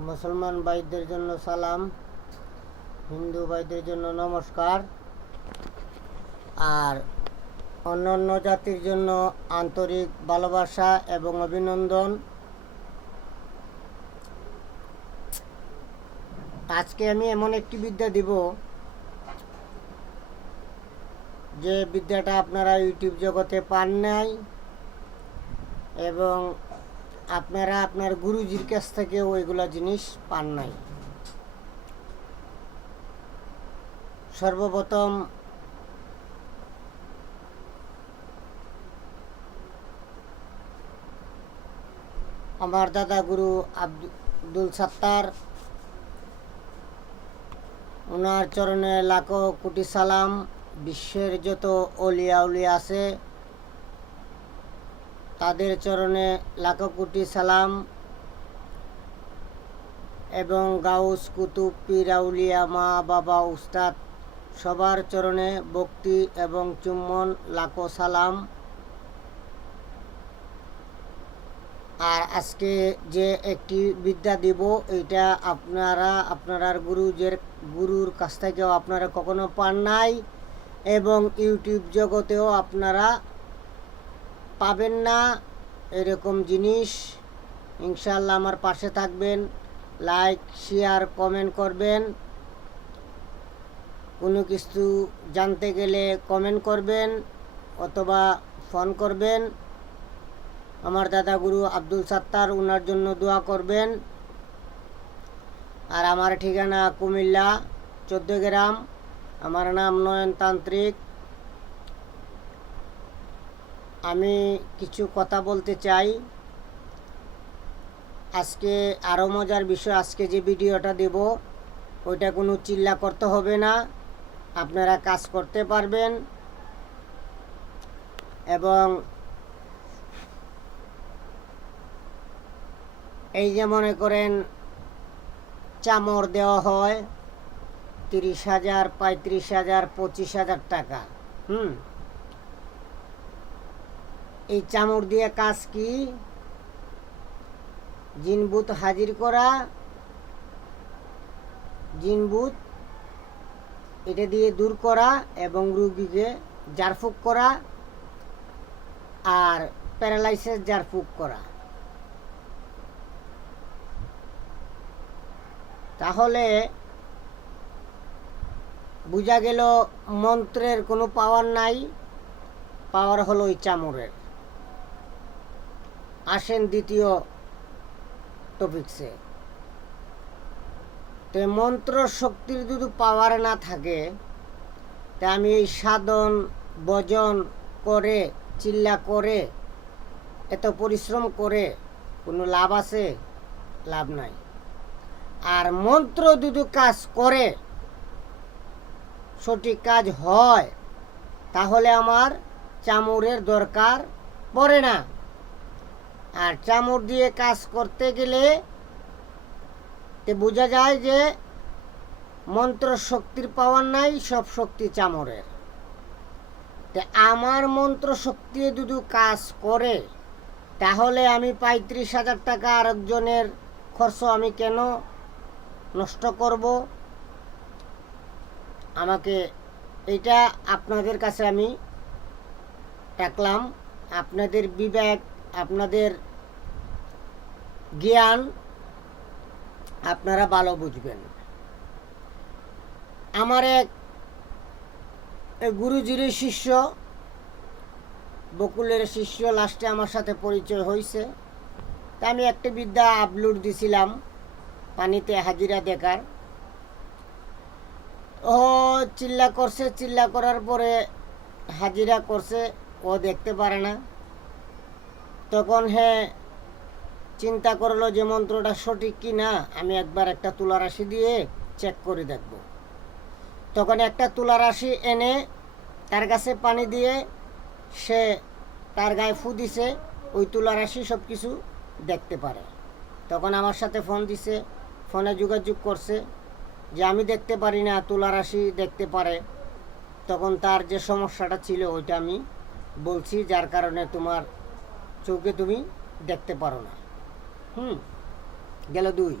মুসলমান ভাইদের জন্য সালাম, হিন্দু ভাইদের জন্য নমস্কার, আর অন্যান্য জাতির জন্য আন্তরিক ভালোবাসা এবং অভিনন্দন। আজকে আমি এমন একটি বিদ্যা দিব, যে বিদ্যাটা আপনারা ইউটিউব জগতে পান নাই, এবং আপনারা আপনার গুরুজির কাছ থেকে ওইগুলা জিনিস পান নাই। সর্বপ্রথম আমার দাদা গুরু আব্দুল সাত্তার ওনার চরণে লাখো কোটি সালাম, বিশ্বের যত অলিয়া উলিয়া আছে তাদের চরণে লাখো কোটি সালাম এবং গাউস, কুতুব পিরাউলিয়া মা, বাবা, উস্তাদ সবার চরণে ভক্তি এবং চুম্বন, লাখো সালাম। আর আজকে যে একটি বিদ্যা দিব এটা আপনারা আপনার গুরুজের, গুরুর কাছ থেকেও আপনারা কখনো পান নাই এবং ইউটিউব জগতেও আপনারা পাবেন না। এরকম জিনিস। ইনশাল্লাহ আমার পাশে থাকবেন। লাইক শেয়ার কমেন্ট করবেন। কোনো কিছু জানতে গেলে কমেন্ট করবেন অথবা ফোন করবেন। আমার দাদা গুরু আব্দুল সাত্তার ওনার জন্য দোয়া করবেন। আর আমার ঠিকানা কুমিল্লা, চোদ্দ গ্রাম। আমার নাম নয়ন তান্ত্রিক আমি কিছু কথা বলতে চাই। আজকে আরও মজার বিষয়, আজকে যে ভিডিওটা দেব, ওইটা কোনো চিল্লা করতে হবে না। আপনারা কাজ করতে পারবেন। এবং এই যে মনে করেন, চামড় দেওয়া হয় তিরিশ হাজার, পঁয়ত্রিশ হাজার, পঁচিশ হাজার টাকা, হুম? এই চামড় দিয়ে কাজ কি? জিনবুত হাজির করা। জিনবুত এটা দিয়ে দূর করা এবং রুগীকে জারফুক করা আর প্যারালাইসিস জারফুক করা। তাহলে বোঝা গেল মন্ত্রের কোনো পাওয়ার নাই, পাওয়ার হলো ওই চামড়ের। আসেন দ্বিতীয় টপিকসে তো মন্ত্র শক্তির যদি পাওয়ার না থাকে, তা আমি এই সাধন বজন করে, চিল্লা করে, এত পরিশ্রম করে কোনো লাভ আছে? লাভ নাই। আর মন্ত্র যদি কাজ করে, সঠিক কাজ হয়, তাহলে আমার চামড়ের দরকার পড়ে না। আর চামড় দিয়ে কাজ করতে গেলে বোঝা যায় যে মন্ত্র শক্তির পাওয়ার নাই, সব শক্তি চামড়ের তে আমার মন্ত্র শক্তি যদি কাজ করে, তাহলে আমি পঁয়ত্রিশ হাজার টাকা আরেকজনের খরচ আমি কেন নষ্ট করব? আমাকে এটা আপনাদের কাছে আমি রাখলাম। আপনাদের বিবেক আপনাদের জ্ঞান আপনারা ভালো বুঝবেন। আমার এক গুরুজির শিষ্য, বকুলের শিষ্য লাস্টে আমার সাথে পরিচয় হয়েছে তা আমি একটা বিদ্যা আপলোড দিছিলাম, পানিতে হাজিরা দেখার। ও চিল্লা করছে, চিল্লা করার পরে হাজিরা করছে, ও দেখতে পারে না। তখন হ্যাঁ চিন্তা করল যে মন্ত্রটা সঠিক কি না, আমি একবার একটা তুলা রাশি দিয়ে চেক করে দেখব। তখন একটা তুলা রাশি এনে তার কাছে পানি দিয়ে সে তার গায়ে ফু দিছে, ওই তুলা রাশি সব কিছু দেখতে পারে। তখন আমার সাথে ফোন দিছে ফোনে যোগাযোগ করছে যে আমি দেখতে পারি না, তুলা রাশি দেখতে পারে। তখন তার যে সমস্যাটা ছিল, ওইটা আমি বলছি, যার কারণে তোমার চোখে তুমি দেখতে পারো না। হুম, গেল দুই।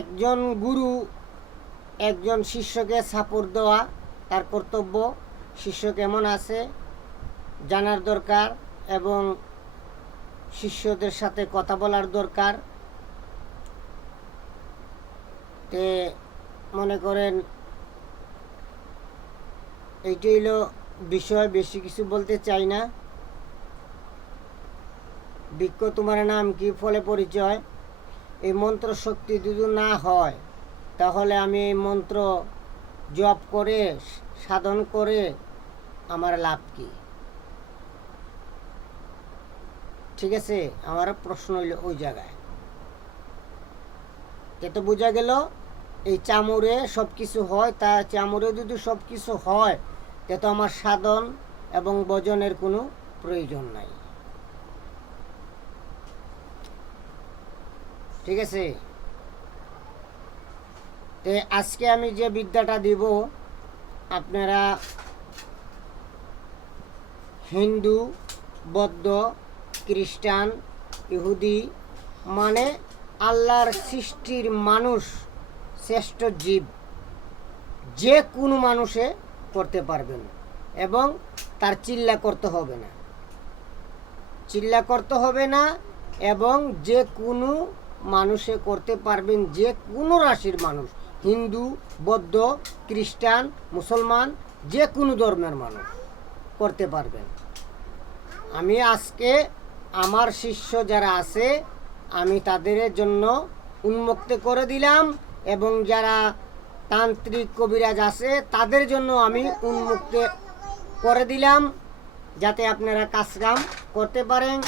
একজন গুরু, একজন শিষ্যকে সাপোর্ট দেওয়া, তার কর্তব্য। শিষ্য কেমন আছে, জানার দরকার এবং শিষ্যদের সাথে কথা বলার দরকার। তে মনে করেন এইটি হলো বিষয় বেশি কিছু বলতে চাই না। বৃক্ষ তোমার নাম কি? ফলে পরিচয়। এই মন্ত্র শক্তি যদি না হয়, তাহলে আমি এই মন্ত্র জপ করে, সাধন করে আমার লাভ কি? ঠিক আছে? আমার প্রশ্ন হইল ওই জায়গায়। তো বোঝা গেল, এই চামড়ে সব কিছু হয়, তা চামড়ে যদি সব কিছু হয় তে আমার সাধন এবং বজনের কোনো প্রয়োজন নাই। ঠিক আছে? তে আজকে আমি যে বিদ্যাটা দিব, আপনারা হিন্দু, বৌদ্ধ, খ্রিস্টান, ইহুদি মানে আল্লাহর সৃষ্টির মানুষ, শ্রেষ্ঠ জীব, যে কোনো মানুষে করতে পারবেন এবং তার চিল্লা করতে হবে না। চিল্লা করতে হবে না এবং যে কোনো মানুষে করতে পারবেন যে কোনো রাশির মানুষ, হিন্দু, বৌদ্ধ, খ্রিস্টান, মুসলমান, যে কোনো ধর্মের মানুষ করতে পারবেন। আমি আজকে আমার শিষ্য যারা আছে, আমি তাদের জন্য উন্মুক্ত করে দিলাম এবং যারা তান্ত্রিক কবিরাজ আছে, তাদের জন্য আমি উন্মুক্ত করে দিলাম, যাতে আপনারা কাজকাম করতে পারেন।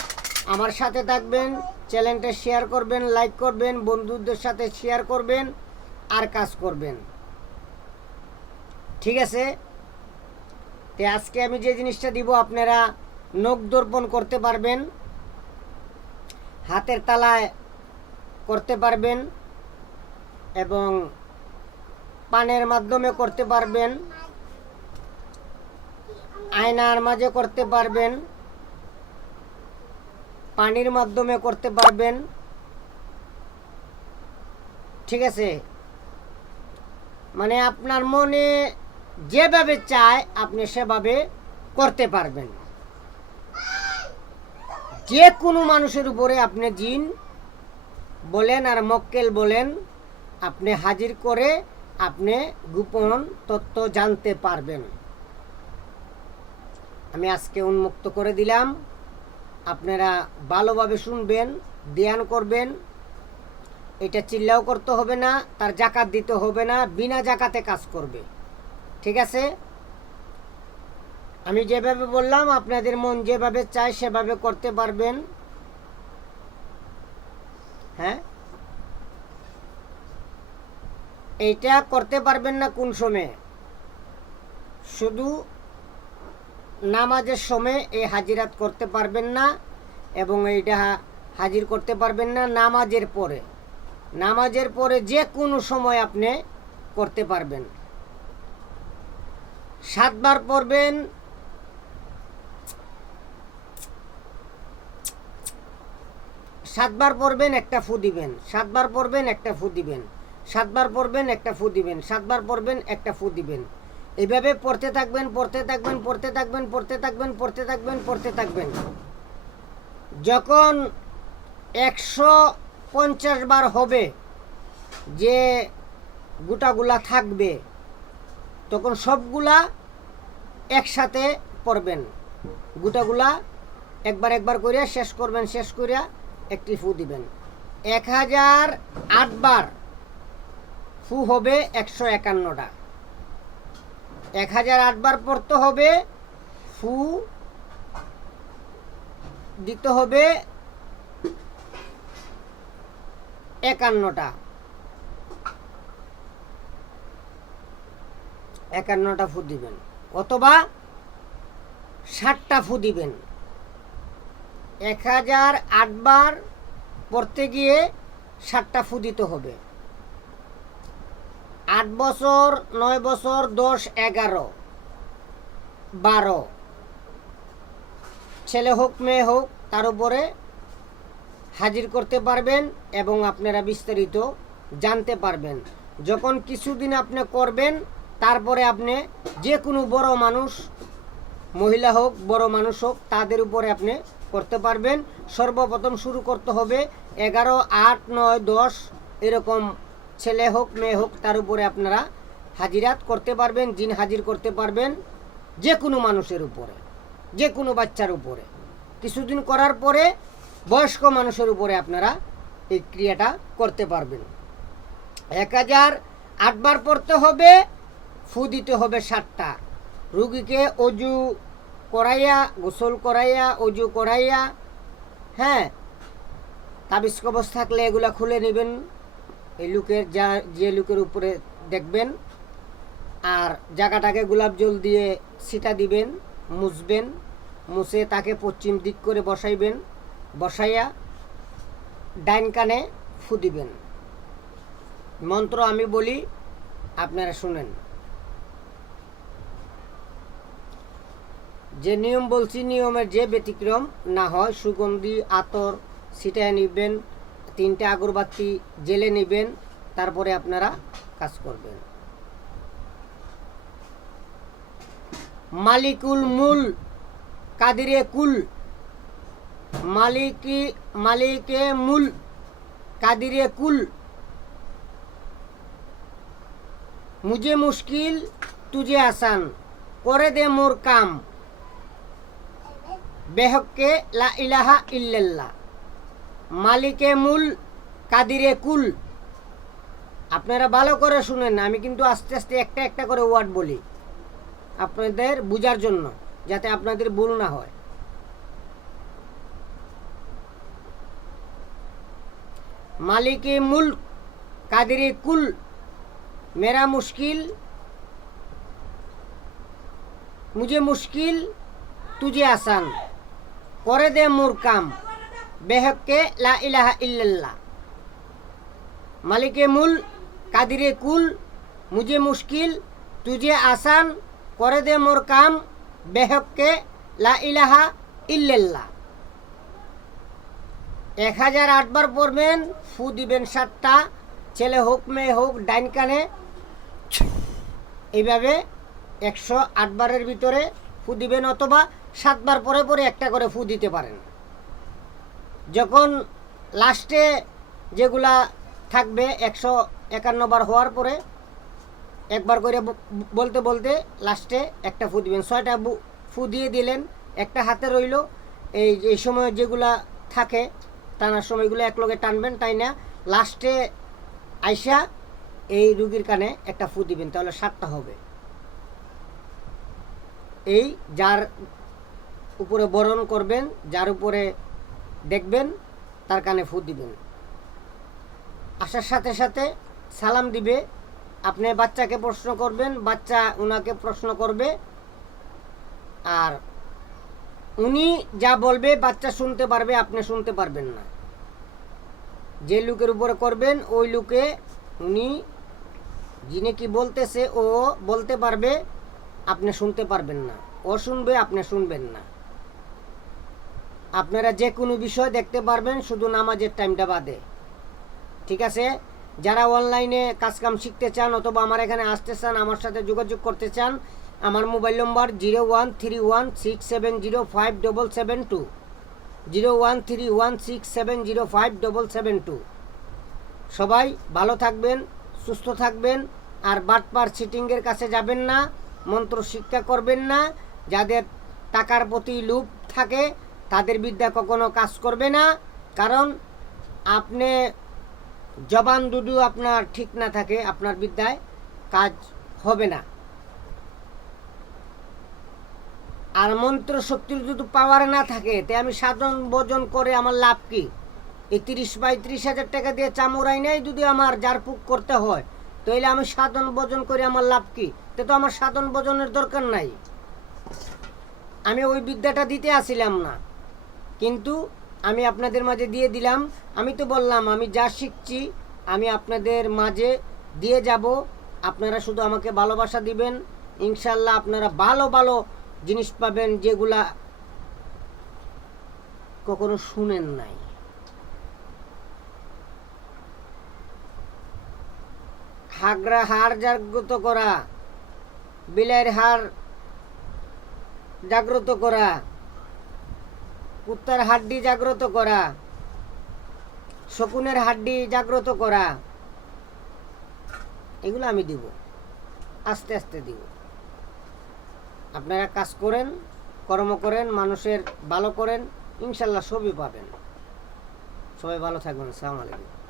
আমার সাথে থাকবেন, চ্যানেলটা শেয়ার করবেন লাইক করবেন, বন্ধুদের সাথে শেয়ার করবেন, আর কাজ করবেন। ঠিক আছে? তো আজকে আমি যে জিনিসটা দিব, আপনারা নখ দর্পণ করতে পারবেন, হাতের তালায় করতে পারবেন, এবং পানের মাধ্যমে করতে পারবেন, আয়নার মাঝে করতে পারবেন, পানির মাধ্যমে করতে পারবেন। ঠিক আছে? মানে আপনার মনে যেভাবে চায়, আপনি সেভাবে করতে পারবেন। যে কোনো মানুষের উপরে আপনি জিন বলেন আর মক্কেল বলেন, আপনি হাজির করে আপনি গোপন তথ্য জানতে পারবেন। আমি আজকে উন্মুক্ত করে দিলাম। আপনারা ভালোভাবে শুনবেন, ধ্যান করবেন। এটা চিল্লাও করতে হবে না, তার জাকাত দিতে হবে না, বিনা জাকাতে কাজ করবে। ঠিক আছে? আমি যেভাবে বললাম, আপনাদের মন যেভাবে চায় সেভাবে করতে পারবেন। হ্যাঁ? এইটা করতে পারবেন না কোন সময়ে। শুধু নামাজের সময় এই হাজিরাত করতে পারবেন না এবং এইটা হাজির করতে পারবেন না নামাজের পরে। নামাজের পরে যে কোনো সময় আপনি করতে পারবেন। সাতবার পড়বেন। সাতবার পড়বেন, একটা ফু দিবেন। সাতবার পড়বেন, একটা ফু দিবেন। সাতবার পড়বেন, একটা ফু দিবেন। সাতবার পড়বেন, একটা ফু দিবেন। এভাবে পড়তে থাকবেন পড়তে থাকবেন পড়তে থাকবেন পড়তে থাকবেন পড়তে থাকবেন পড়তে থাকবেন। যখন একশো পঞ্চাশ বার হবে যে গোটাগুলা থাকবে, তখন সবগুলা একসাথে পড়বেন। গোটাগুলা একবার একবার করিয়া শেষ করবেন, শেষ করিয়া একটি ফু দিবেন। এক হাজার আটবার ফু হবে একশো একান্নটা। এক হাজার আটবার পড়তে হবে ফু দিতে হবে একান্নটা। একান্নটা ফু দিবেন, অথবা ষাটটা ফু দিবেন। এক হাজার আটবার পড়তে গিয়ে ষাটটা ফু দিতে হবে। আট বছর, নয় বছর, দশ, এগারো, বারো। ছেলে হোক, মেয়ে হোক, তার উপরে হাজির করতে পারবেন এবং আপনারা বিস্তারিত জানতে পারবেন। যখন কিছুদিন আপনি করবেন, তারপরে আপনি যে কোনো বড় মানুষ, মহিলা হোক, বড় মানুষ হোক, তাদের উপরে আপনি করতে পারবেন। সর্বপ্রথম শুরু করতে হবে এগারো, আট, নয়, দশ, এরকম ছেলে হোক, মেয়ে হোক, তার উপরে আপনারা হাজিরাত করতে পারবেন, জিন হাজির করতে পারবেন যে কোনো মানুষের উপরে যে কোনো বাচ্চার উপরে। কিছুদিন করার পরে বয়স্ক মানুষের উপরে আপনারা এই ক্রিয়াটা করতে পারবেন। এক হাজার আটবার পড়তে হবে, ফু দিতে হবে সাতটা। রুগীকে অজু করাইয়া, গোসল করাইয়া, অজু করাইয়া হ্যাঁ তাবিজ কবজ থাকলে এগুলা খুলে নেবেন। এই লুকের যা, যে লুকের উপরে দেখবেন, আর জায়গাটাকে গোলাপ জল দিয়ে ছিটা দিবেন, মুছবেন, মুছে তাকে পশ্চিম দিক করে বসাইবেন, বসাইয়া ডাইন কানে ফু দিবেন। মন্ত্র আমি বলি, আপনারা শুনেন। যে নিয়ম বলছি, নিয়মের যে ব্যতিক্রম না হয় সুগন্ধি, আতর ছিটায় নিবেন তিনটে আগরবাতি জেলে নেবেন, তারপরে আপনারা কাজ করবেন। মালিকুল মূল, কাদিরে কুল। মালিকি, মালিকে মূল, কাদিরে কুল। মুঝে মুশকিল, তুজে আসান। করে দে মোর কাম। বেহককে লা ইলাহা ইল্লাল্লাহ। মালিকে মূল, কাদিরে কুল। আপনারা ভালো করে শুনেন না আমি কিন্তু আস্তে আস্তে একটা একটা করে ওয়ার্ড বলি আপনাদের বুঝার জন্য, যাতে আপনাদের ভুল না হয়। মালিকে মূল, কাদিরে কুল, মেরা মুশকিল, মুঝে মুশকিল তুজে আসান, করে দে মোর কাম। বেহককে লা ইলাহা ইল্লাল্লাহ। মালিকে মূল, কাদিরে কুল, মুজে মুশকিল, তুজে আসান করে দে মোর কাম, বেহককে লা ইলাহা ইল্লাল্লাহ। এক হাজার আটবার পড়বেন, ফু দিবেন সাতটা, ছেলে হোক, মেয়ে হোক, ডাইন কানে। এইভাবে একশো আটবারের ভিতরে ফু দিবেন অথবা সাতবার পরে পরে একটা করে ফু দিতে পারেন। যখন লাস্টে যেগুলা থাকবে একশো একান্ন বার হওয়ার পরে, একবার করে বলতে বলতে লাস্টে একটা ফু দিবেন। ছয়টা ফু দিয়ে দিলেন, একটা হাতে রইল, এই এই সময় যেগুলা থাকে, টানার সময়গুলো এক লগে টানবেন, তাই না? লাস্টে আইসা এই রুগীর কানে একটা ফু দিবেন, তাহলে সাতটা হবে। এই যার উপরে বরণ করবেন, যার উপরে দেখবেন, তার কানে ফু দিবেন। আসার সাথে সাথে সালাম দিবে, আপনি বাচ্চাকে প্রশ্ন করবেন, বাচ্চা উনাকে প্রশ্ন করবে, আর উনি যা বলবে, বাচ্চা শুনতে পারবে, আপনি শুনতে পারবেন না। যে লোকের উপরে করবেন, ওই লোকে, উনি যিনি কি বলতেছে, ও বলতে পারবে, আপনি শুনতে পারবেন না। ও শুনবে, আপনি শুনবেন না। আপনারা যে কোনো বিষয় দেখতে পারবেন, শুধু নামাজের টাইমটা বাদে। ঠিক আছে? যারা অনলাইনে কাজকাম শিখতে চান অথবা আমার এখানে আসতে চান, আমার সাথে যোগাযোগ করতে চান, আমার mobile number zero one three one six seven zero five double seven two. Zero one three one six seven zero five double seven two. সবাই ভালো থাকবেন, সুস্থ থাকবেন, আর বাটপার সিটিংয়ের কাছে যাবেন না, মন্ত্র শিক্ষা করবেন না, যাদের টাকার প্রতি লোভ থাকে তাদের বিদ্যা কখনো কাজ করবে না। কারণ আপনি জবান দুদু আপনার ঠিক না থাকে, আপনার বিদ্যায় কাজ হবে না। আর মন্ত্র শক্তির যদি পাওয়ার না থাকে, তে আমি সাধন ভোজন করে আমার লাভ কি? এই তিরিশ বাই ত্রিশ হাজার টাকা দিয়ে চামড়াই নাই যদি আমার জারপুক করতে হয় তাহলে আমি সাধন ভোজন করে আমার লাভ কি? তে তো আমার সাধন ভোজনের দরকার নাই। আমি ওই বিদ্যাটা দিতে আসিলাম না। কিন্তু আমি আপনাদের মাঝে দিয়ে দিলাম। আমি তো বললাম, আমি যা শিখছি, আমি আপনাদের মাঝে দিয়ে যাব। আপনারা শুধু আমাকে ভালোবাসা দিবেন। ইনশাল্লাহ আপনারা ভালো ভালো জিনিস পাবেন যেগুলা কখনো শুনেন নাই। হাগরা হাড় জাগ্রত করা বিলাইয়ের হাড় জাগ্রত করা কুত্তার হাড্ডি জাগ্রত করা। শকুনের হাড্ডি জাগ্রত করা। এগুলো আমি দিব। আস্তে আস্তে দিব। আপনারা কাজ করেন, কর্ম করেন, মানুষের ভালো করেন, ইনশাল্লাহ সবই পাবেন। সবাই ভালো থাকবেন। আসসালামু আলাইকুম।